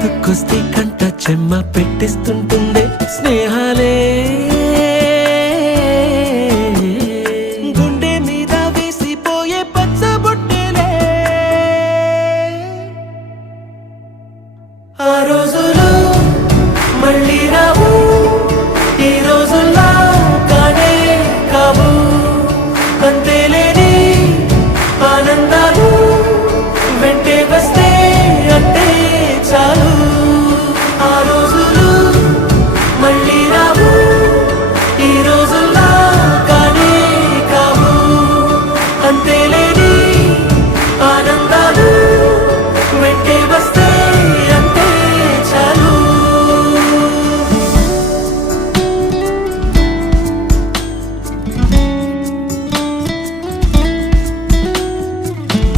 గుర్తుకొస్తే కంట చెమ్మ పెట్టిస్తుంటుంది స్నేహాలే. ఆ రోజులు మళ్ళీ రావు. நடந்தாலும்